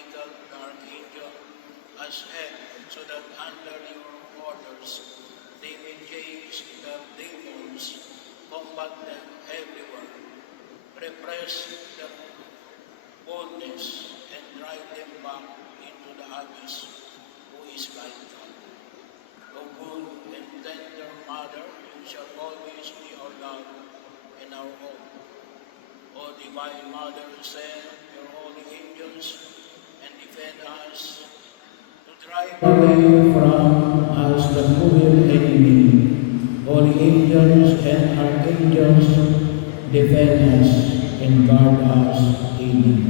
Michael, the archangel, as head, so that under your orders they may chase the demons, combat them everywhere, repress the boldness, and drive them back into the abyss, who is like God. O good and tender Mother, you shall always be our love and our hope. O Divine Mother, send your holy angels and defend us to drive away from us the cruel enemy. Holy angels and archangels, defend us and guard us. Amen.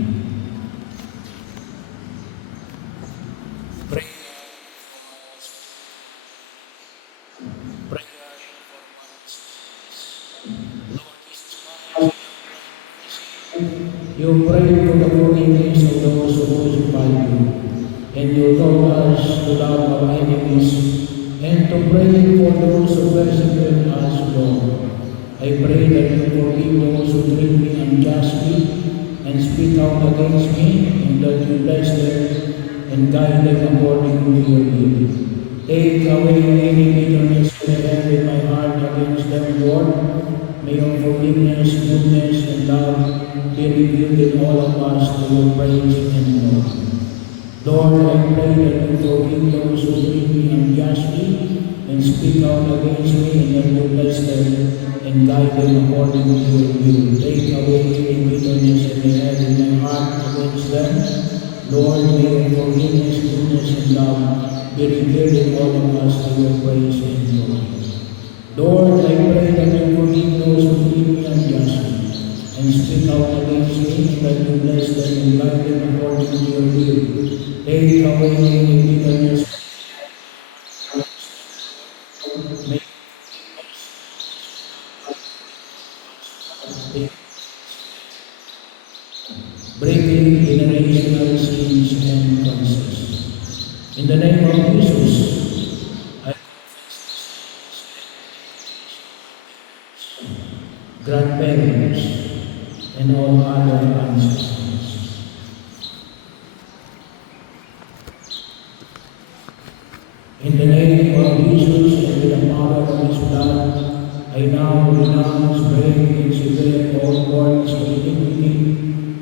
You pray for the forgiveness of those who crucify you, and you told us to love our enemies and to pray for those who persecute us, Lord. I pray that you forgive those who treat me unjustly and speak out against me, and that you bless them and guide them according to your will. Take away any bitterness I have in my heart against them, Lord. May your forgiveness, goodness, and love be revealed in all of us to your praise and glory. Lord, I pray that you forgive those who treat me unjustly and speak out against me, and that you bless them and guide them according to your will. Take away any bitterness I may have in my heart against them. Lord, may your forgiveness, goodness, and love be revealed in all of us to your praise and glory. Lord, I pray that you forgive those who treat me unjustly and speak out against me, that you bless them and guide them according to your will. Take away any bitterness. Breaking generational sins and curses. In the name of Jesus, I grandparents and all other ancestors. In the name of Jesus and with the power of his blood, I now renounce, break, and sever all cords of iniquity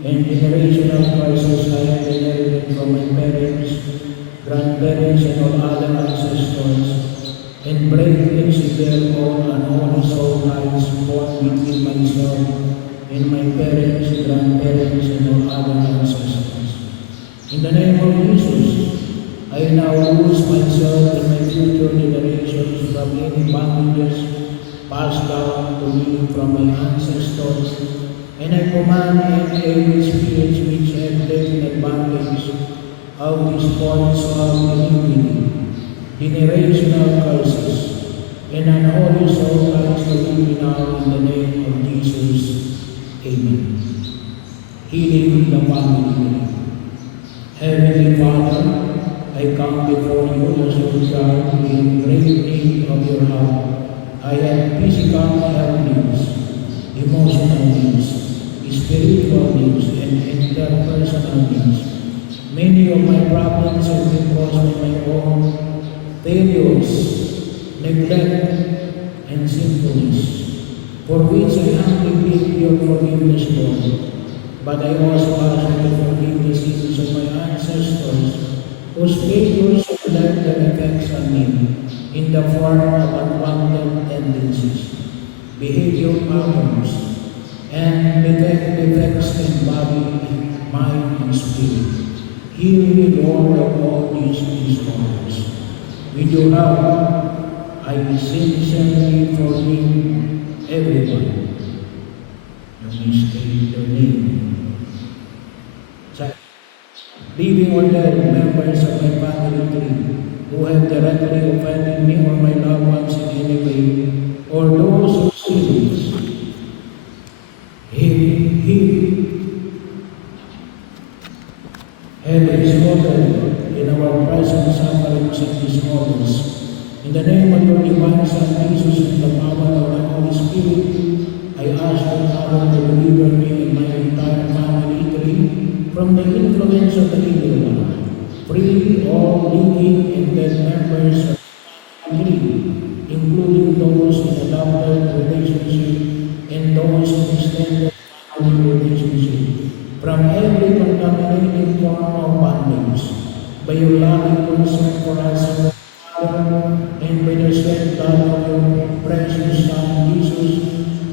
and generational curses I have inherited from my parents, grandparents, and all other ancestors, and break and sever all unholy soul ties formed between myself and my parents, grandparents, and all other ancestors. In the name of Jesus, I now loose myself and my future generations from any bondages passed down to me from my ancestors, and I command any spirits which have taken advantage of these points of iniquity, generational curses, and unholy soul ties to leave me now in the name of Jesus. Amen. Healing the family. Heavenly Father, I come before you as your child in great need of your help. I have physical health needs, emotional needs, spiritual needs, and interpersonal needs. Many of my problems have been caused by my own failures, neglect, and sinfulness, for which I humbly beg your forgiveness, Lord. But I also ask you to forgive the sins of my ancestors, whose failures have left their effects on me in the form of unwanted tendencies, behavior patterns, and defects in body, mind, and spirit. Heal me, Lord, of all these disorders. With your help, I sincerely forgive everyone. You may state their name. Living or dead members of my family tree who have directly offended me or my loved ones in any way, or those who sin, have resulted in our present sufferings and disorders. In the name of your divine Son, Jesus, and the power of the Holy Spirit, I ask the Father to deliver me and my entire family tree from from the influence of the evil one. Free all living and dead members of the family, including those in adopted relationship and those in extended family relationship, from every contaminating form of bondage. By your loving concern for us, Father, and by the shed blood of your precious Son, Jesus,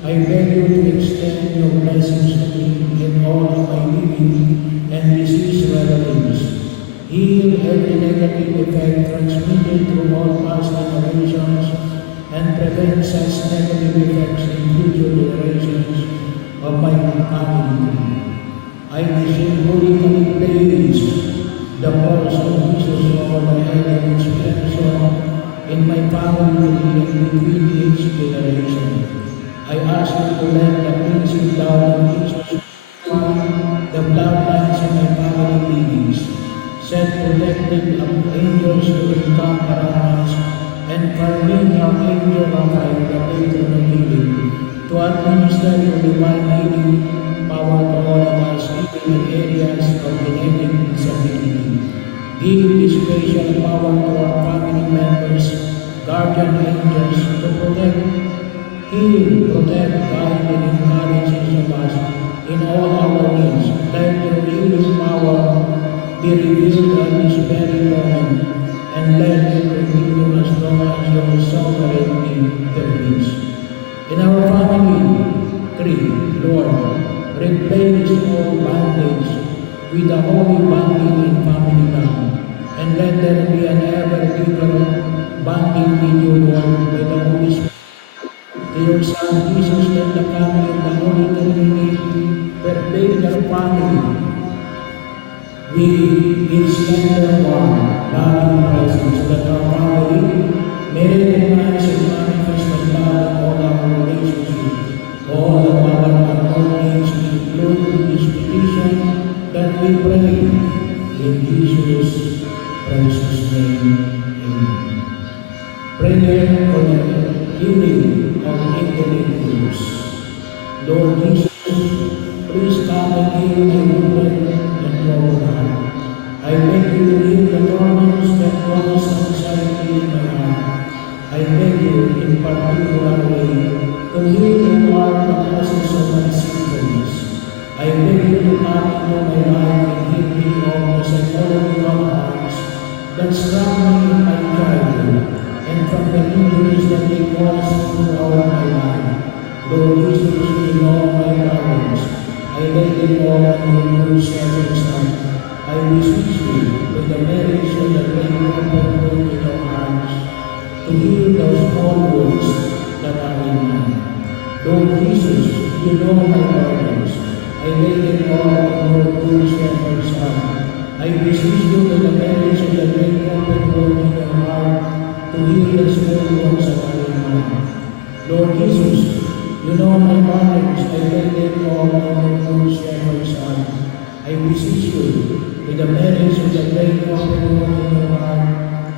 I beg you to extend your blessings to me and all of my living and deceased relatives. Heal every negative effect transmitted through all past generations and prevent such negative effects in future generations of my family. I symbolically place the cross of Jesus over the head of each person in my family and between each generation. I ask you to let the cleansing blood of Jesus purify the bloodlines of my family lineage. Send protective angels to encamp around us and permit our angel Raphael, the patron of healing, to administer your divine healing power to all of us, even in areas of genetic disability. Give this special power to our family members, guardian angels, to heal, protect, guide, and encourage each of us in all our needs. Let your healing power be revealed at this very moment, and let it continue as long as your sovereignty permits. In our family tree, Lord, replace all bondage with the holy bonding in family love, and let there be an ever deeper bonding with you, Lord, by the Holy Spirit. To your Son, Jesus, let the family of the Holy Trinity pervade our family with its tender warm, loving presence, that our family may recognize and manifest the love in all our relationships, all of our unknown needs, include this petition that we pray in Jesus' precious name. Amen. Prayer for the healing of individuals. Lord Jesus, please come and heal my wounded and broken heart. I beg you to heal the torments that cause anxiety in my heart. I beg you in particular way to heal the heart that causes so much sinfulness. I beg you to come into my life and heal me of the psychological harms that struck me in my childhood and from the injuries that they caused throughout my life. Lord Jesus, you know my problems. I lay them all on your good servant's heart. I beseech you, with the merits of the great open wound in your hearts, to heal those small wounds that are in mine. Lord Jesus, you know my burdens. I lay them all on your good shepherd's heart. I beseech you with the merits of the great open wound in your heart, to heal the small wounds that are in mine. Lord Jesus, you know my burdens. I lay them all on your good shepherd's heart. I beseech you, with the merits of the great open wound in your heart,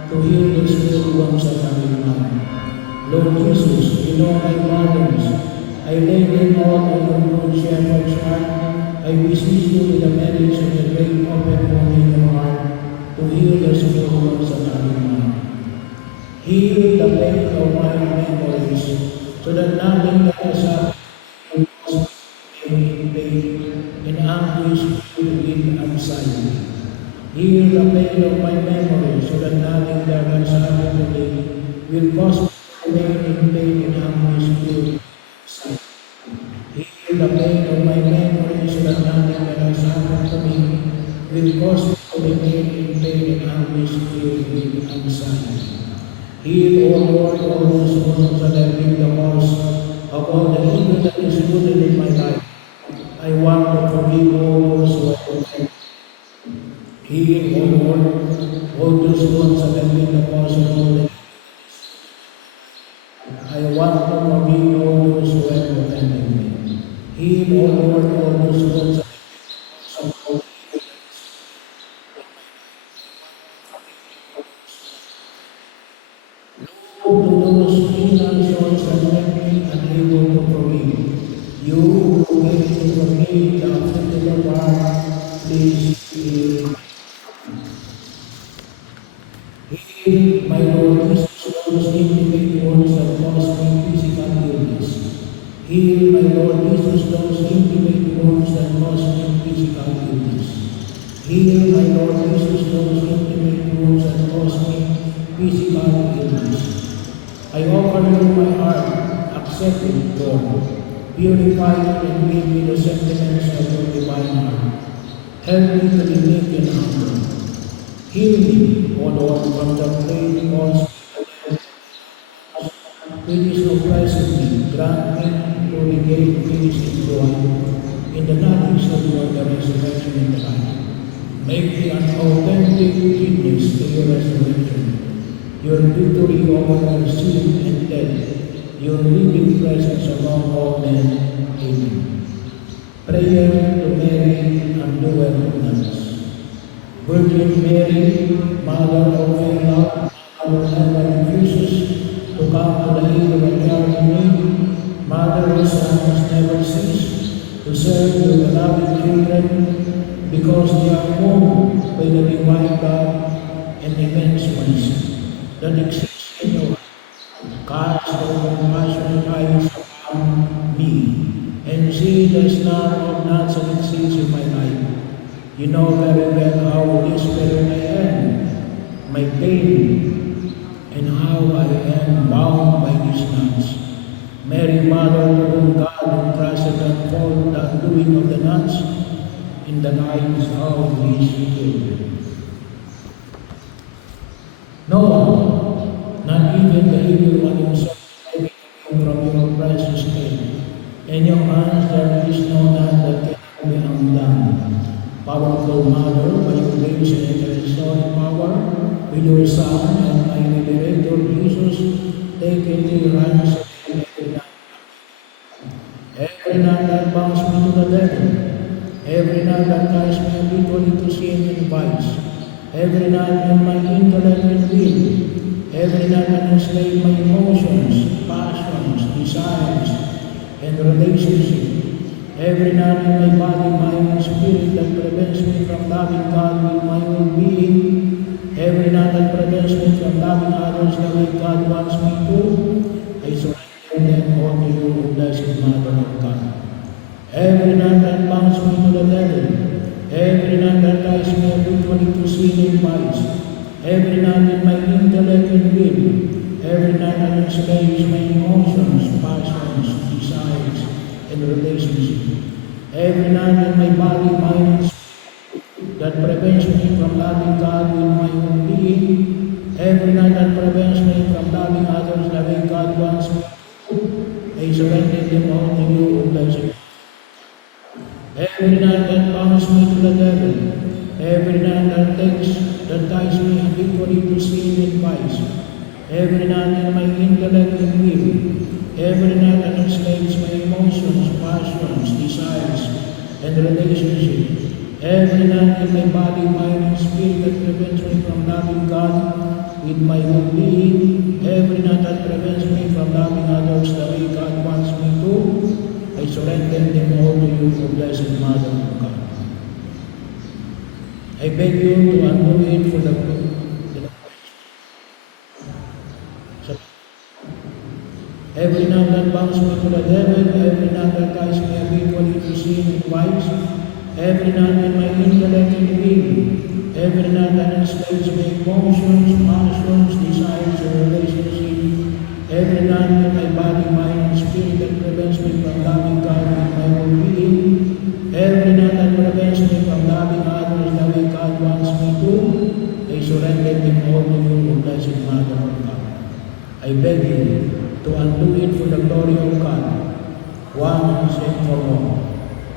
to heal the small wounds that are in mine. Lord Jesus, you know my burdens. I lay them all on your good shepherd's heart. I beseech you, with the merits of the great open wound in your heart, to heal the small wounds that are in mine. Heal the pain of my memories, so that nothing that has happened will cause me pain and anguish will give anxiety. Heal the pain of my memory, so that nothing that has happened today will cause me pain and anguish will give anxiety. Heal the pain of my memory, so that nothing that has happened to me will cause me pain and anguish will give anxiety. Heal, O Lord, all those wounds that have been the cause of all the evil that is rooted in my life. I want to forgive all those who have offended. Heal, O Lord, all those wounds that have been the cause of all the evil. I want to forgive all those who have offended me. Heal, O Lord, all those wounds that have been the cause of all the evil. To those inactions that make me unable to forgive. You who gave to forgive the afflicted of heart, please Heal, my Lord Jesus, those intimate wounds that cause me physical illness. Heal, my Lord Jesus, those intimate wounds that cause me physical illness. Heal, my Lord Jesus, those intimate wounds that cause me physical illness. I offer you my heart, accept it, Lord. Purify it and give me the sentiments of your divine heart. Help me to be meek and humble. Heal me, O Lord, from the pain caused which is oppressing me. Grant me to regain peace and joy in the knowledge of your resurrection and the life. Make me an authentic witness to your resurrection, your victory over your sin and death, your living presence among all men. Amen. Prayer to Mary, Undoer of Nuns. Virgin Mary, Mother of my love, who never refuses to come to the aid of a child in need, Mother whose sons never cease to serve your beloved children, because they are moved by the divine love and immense mercy that exists in your heart. Cast your compassionate eyes upon me, and see the star of Nazareth sees in my life. You know very well how desperate I am, my pain, and how I am bound by these nuns. Mary, Mother, to whom God entrusted the undoing of the nuns in the lives of these children. No one, not even the evil one himself, can take you from your precious care. In your hands there is no none that can be undone. Powerful Mother, by your grace and restoring power, with your Son and my Liberator Jesus, take into your hands every night that bounds me to the devil, every night that ties me habitually to sin and vice, every night when my intellect and will, every night that enslave my emotions, passions, desires, and relationships, every night in my body, mind, and spirit that prevents me from loving God with my own being, every night that prevents me from loving others the way God wants me to, I surrender them all to you, O blessed Mother of God. Every night that bounds me to the devil, every night that ties me habitually to sin and vice, every night in my intellect and will, every night that enslaves my emotions, passions, desires, and relationship, every night in my body, mind, and spirit that prevents me from loving God with my own being, every night that prevents me from loving others the way God wants me to, I surrender them all to you, O blessed. Every night that bounds me to the devil, every night that ties me habitually to sin and vice, every night in my intellect and will, every night that enslaves my emotions, passions, desires, and relationships, every night in my body, mind, and spirit that prevents me from loving God with my own being, every night that prevents me from loving others the way God wants me to, I surrender them all to you, O blessed Mother of God. I beg you to undo it for the good. Every night that bounds me to the devil, every night that ties me habitually to sin and vice, every night in my intellect and will, every night that enslaves my emotions, passions, desires, and relationships, every night in my body, mind, and spirit that prevents me from loving God with my own being, every night that prevents me from loving others the way God wants me to, I surrender them all to you, O blessed Mother of God. I beg you to undo it for the glory of God, once and for all.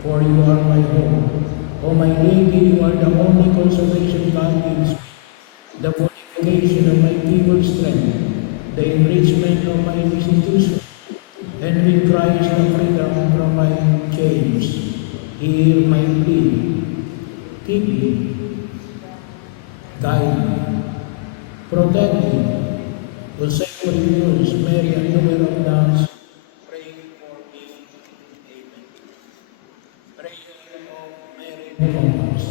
For you are my hope. O my Lady, you are the only consolation God gives me, the fortification of my feeble strength, the enrichment of my institution, and with Christ the freedom from my chains. Hear my plea. Keep me, guide me, protect me. O Sacred News, Mary, Undoer of Nuns, pray for me. Amen. Prayer of Mary Compass.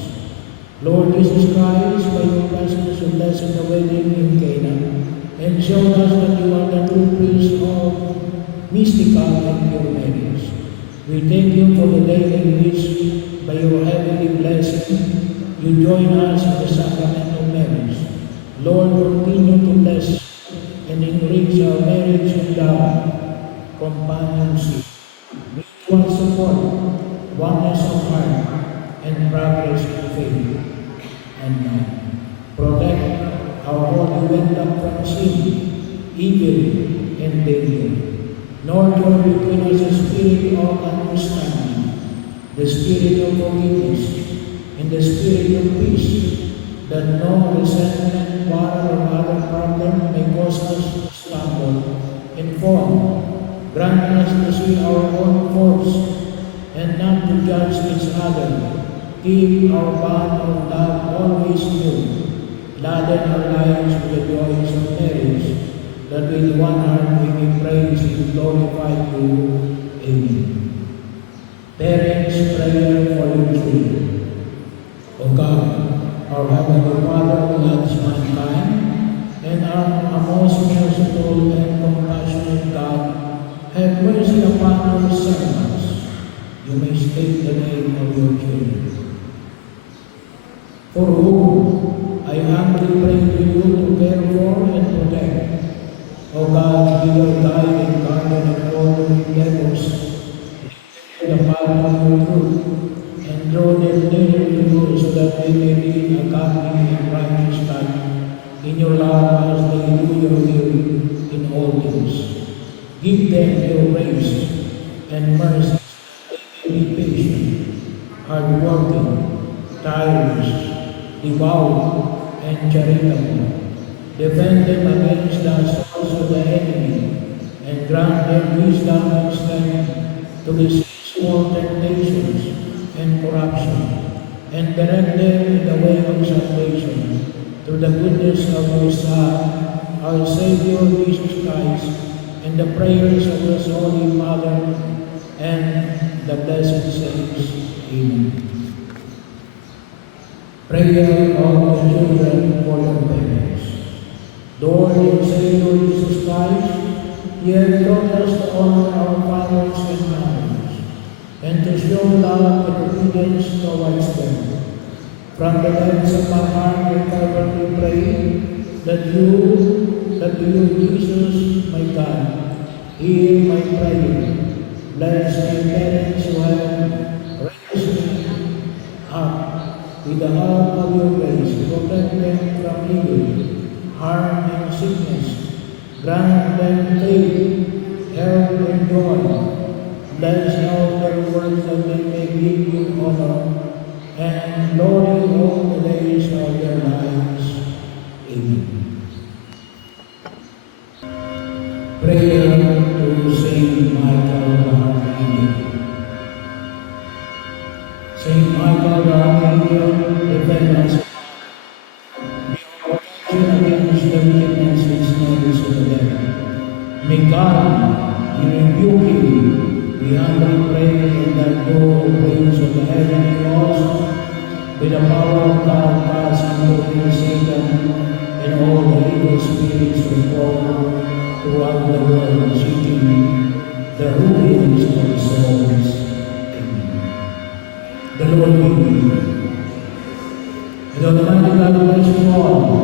Lord Jesus Christ, by your presence, you blessed the wedding in Cana, and showed us that you are the true priest of mystical and pure marriage. We thank you for the day in which, by your heavenly blessing, you join us in the sacrament of marriage. Lord, continue to bless and enrich our marriage in love, companionship, mutual support, oneness of heart, and progress in faith and love. Protect our holy wedlock from sin, evil, and danger. Nurture between us the spirit of understanding, the spirit of forgiveness, and the spirit of peace, that no resentment, quarrel, or other problem may cause us to stumble and fall. Grant us to see our own faults and not to judge each other. Keep our bond of love always new. Laden our lives with the joys of marriage, that with one heart we may praise and glorify you. Amen. Parents, prayer for your children. O God, our Heavenly Father who loves mankind, and our most merciful and compassionate God, have mercy upon your servants. You may state the name of your children. For whom I humbly pray to you to care for and protect. O God, be your guide and guardian in all your endeavors, the path of your truth, and draw them near to you so that they may lead a godly and righteous life in your love as they do your will in all things. Give them your grace and mercy, that they may be patient, hardworking, tireless, devout, and charitable. Defend them against the assaults of the enemy, and grant them wisdom and strength to resist all temptations and corruption, and direct them in the way of salvation, through the goodness of your Son, our Savior Jesus Christ, and the prayers of His Holy Mother, and the blessed saints. Amen. Prayer of the children for their parents. Lord and Savior Jesus Christ, you have taught us to honor our fathers and mothers, and to show love and obedience towards them. From the depths of my heart I fervently pray that you, Jesus, my God, hear my prayer. Bless my parents who have raised me up with the help of your grace. Protect them from evil, harm, and sickness. Grant them faith, health, and joy. Bless all their works that they may give you honor and glory all the days of their lives. Amen. Prayer to Saint Michael the Archangel. Saint Michael the Archangel, defend us. Be our protection against the wickedness and snares of the devil. May God, you rebuke him. We humbly pray that door of praise of the heavenly host, with the power of God, pass into Satan and all the evil spirits who fall throughout the world, seeking the ruins of souls. Amen. The Lord be with you. And Almighty God bless you all.